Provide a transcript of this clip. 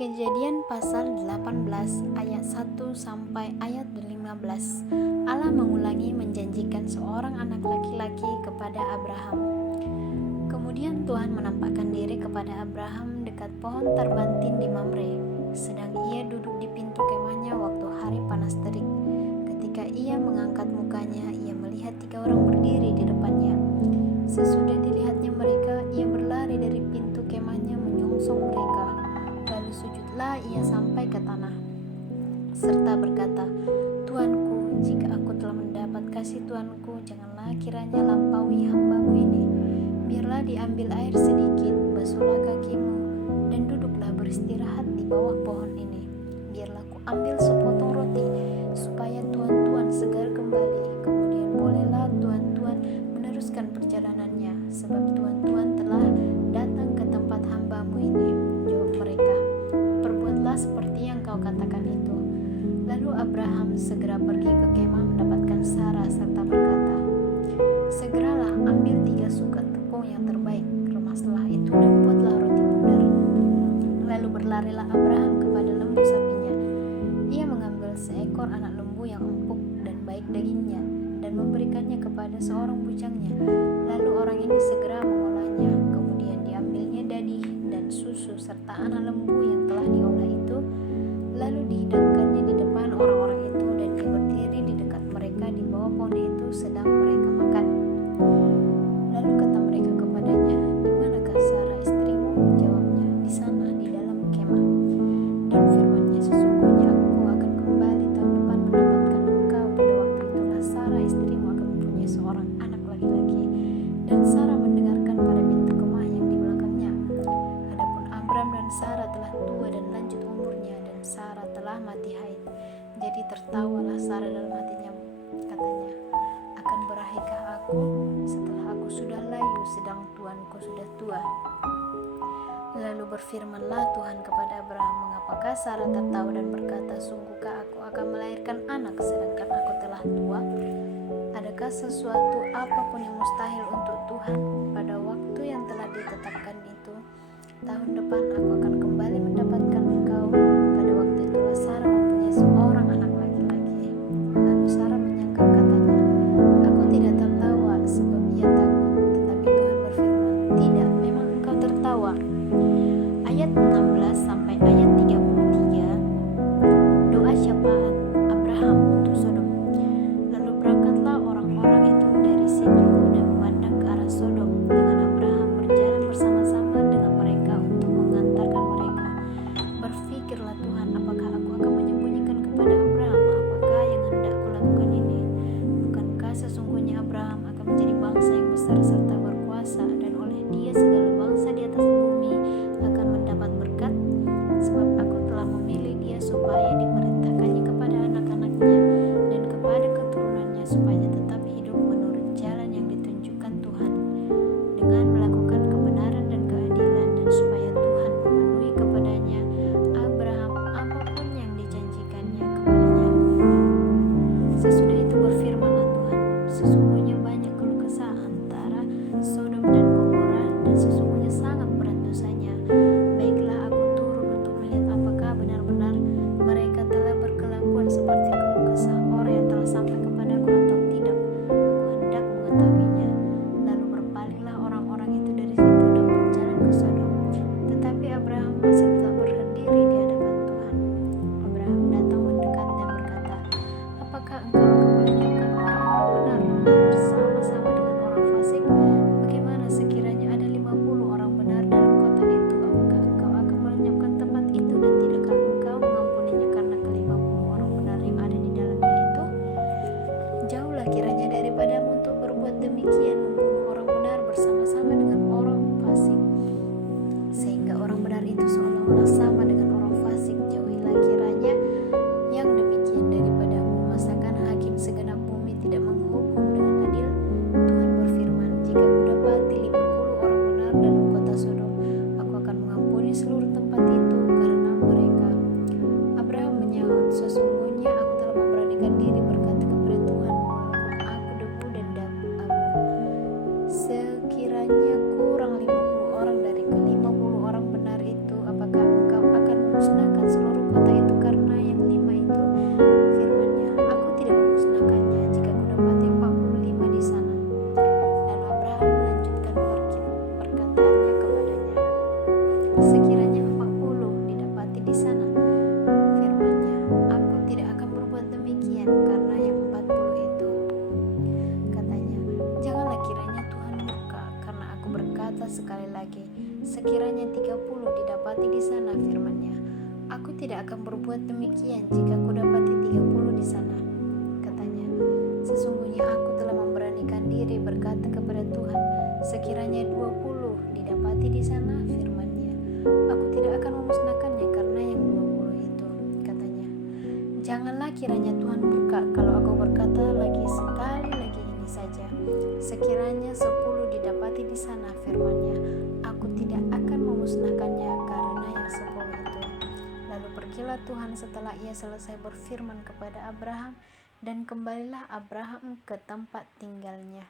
Kejadian pasal 18 ayat 1 sampai ayat 15. Allah mengulangi menjanjikan seorang anak laki-laki kepada Abraham. Kemudian Tuhan menampakkan diri kepada Abraham dekat pohon terbantin di Mamre, sedang ia duduk di pintu kemahnya waktu hari panas terik. Ketika ia mengangkat mukanya, ia melihat 3 orang berdiri di depannya. Sesudah dilihatnya mereka, ia berlari dari pintu kemahnya menyongsong mereka. Lalu sujudlah ia sampai ke tanah, serta berkata, "Tuanku, jika aku telah mendapat kasih Tuanku, janganlah kiranya lampaui hamba-Mu ini. Biarlah diambil air sedikit, basuhlah kakimu, dan duduklah beristirahat di bawah pohon ini. Biarlah ku ambil sepotong roti, supaya tuan-tuan segar kembali. Kemudian bolehlah tuan-tuan meneruskan perjalanannya, sebab tuan-tuan telah datang ke tempat hamba-Mu ini." Jawab mereka, "Perbuatlah seperti yang kau katakan itu." Lalu Abraham segera pergi ke kemah mendapatkan Sarah serta berkata, "Segeralah ambil 3 sukat tepung yang terbaik, remaslah itu dan buatlah roti bundar." Lalu berlarilah Abraham kepada lembu sapinya. Ia mengambil seekor anak lembu yang empuk dan baik dagingnya dan memberikannya kepada seorang bujangnya. Lalu orang ini segera mengolahnya. Kemudian diambilnya dadih dan susu serta anak lembu yang telah diolah itu, lalu dihidangkannya di depan orang-orang itu, dan ia berdiri di dekat mereka di bawah pohon itu sedang mereka makan. Lalu kata mereka kepadanya, "Di manakah Sarah istrimu?" Jawabnya, "Di sana, di dalam kemah." Dan firman-Nya, "Sesungguhnya aku akan kembali tahun depan mendapatkan engkau. Pada waktu itulah Sarah istrimu akan mempunyai seorang anak laki-laki." Dan Sarah mendengarkan pada pintu kemah yang di belakangnya. Adapun Abram dan Sarah telah tua dan lanjut umurnya, dan Sarah telah mati haid. Jadi tertawalah Sarah dalam hatinya, katanya, "Akan berahikah aku setelah aku sudah layu, sedang tuanku sudah tua?" Lalu berfirmanlah Tuhan kepada Abraham, "Mengapakah Sarah tertawa dan berkata, Sungguhkah aku akan melahirkan anak sedangkan aku telah tua? Adakah sesuatu apapun yang mustahil untuk Tuhan? Pada waktu yang telah ditetapkan itu, tahun depan aku akan kembali mendapatkan engkau." Pada waktu itulah Sarah mempunyai seorang anak laki-laki. Lalu Sarah menyangkal, katanya, "Aku tidak tertawa," sebab ia takut. Tetapi Tuhan berfirman, "Tidak, memang engkau tertawa." Ayat 16 sampai ayat 33. Doa syafaat Abraham untuk Sodom. Lalu berangkatlah orang-orang itu dari situ dan memandang ke arah Sodom, dengan Abraham berjalan bersama-sama dengan mereka untuk mengantarkan mereka. Berfikirlah Tuhan, apakah aku akan menyembunyikan kepada Abraham apakah yang hendak kulakukan ini? Bukankah sesungguhnya Abraham akan menjadi bangsa yang besar serta berkuasa, dan oleh dia segala bangsa di atas bumi akan mendapat berkat? Sebab aku telah memilih dia supaya diperintahkannya kepada anak-anaknya dan kepada keturunannya, supaya tetap hidup menurut jalan yang ditunjukkan Tuhan, dengan melakukan kebenaran dan keadilan, dan supaya Tuhan memenuhi kepadanya Abraham apapun yang dijanjikannya kepadanya. Sesudah itu berfirmanlah Tuhan, "Sesungguhnya banyak keluh kesah antara Sodom dan Gomora, dan sesungguhnya sangat berat dosanya. Baiklah aku turun untuk melihat apakah benar-benar mereka telah berkelakuan seperti keluh kesah orang yang telah sampai kepadaku atau tidak. Aku hendak mengetahuinya." Lalu berpalinglah orang-orang itu dari situ dan berjalan ke Sodom. Tetapi Abraham masih tetap berdiri di hadapan Tuhan. Abraham datang mendekat dan berkata, "Apakah engkau akan melenyapkan orang-orang benar bersama-sama dengan orang fasik? Bagaimana sekiranya ada 50 orang benar dalam kota itu? Apakah engkau akan melenyapkan tempat itu, dan tidakkah engkau mengampuninya karena ke-50 orang benar yang ada di dalamnya itu? Jauhlah kiranya daripadamu untuk berbuat demikian, membunuh orang benar bersama-sama dengan orang fasik, sehingga orang benar itu seolah-olah sama dengan orang fasik. Jauhilah kiranya yang demikian daripadamu. Masakan hakim segenap bumi tidak menghukum dengan adil?" Tuhan berfirman, "Jika kudapati 50 orang benar dalam kota Sodom, aku akan mengampuni seluruh tempat itu karena mereka." Abraham menyahut, "Sesungguhnya aku telah memberanikan diri berkata kepada Tuhan, walaupun aku debu dan abu, sekiranya kurang 50 orang dari ke-50 orang benar itu, apakah sekiranya 40 didapati di sana. Firman-Nya, aku tidak akan berbuat demikian karena yang 40 itu. Katanya, janganlah kiranya Tuhan murka karena aku berkata sekali lagi, sekiranya 30 didapati di sana. Firman-Nya, aku tidak akan berbuat demikian jika aku dapati 30 di sana. Katanya, sesungguhnya aku telah memberanikan diri berkata kepada Tuhan, sekiranya 20 didapati di sana. Firman-Nya, aku tidak akan memusnahkannya karena yang 20 itu. Katanya, janganlah kiranya Tuhan murka kalau aku berkata lagi sekali lagi ini saja, sekiranya 10 didapati di sana. Firman-Nya, aku tidak akan memusnahkannya karena yang 10 itu. Lalu pergilah Tuhan setelah ia selesai berfirman kepada Abraham, dan kembalilah Abraham ke tempat tinggalnya.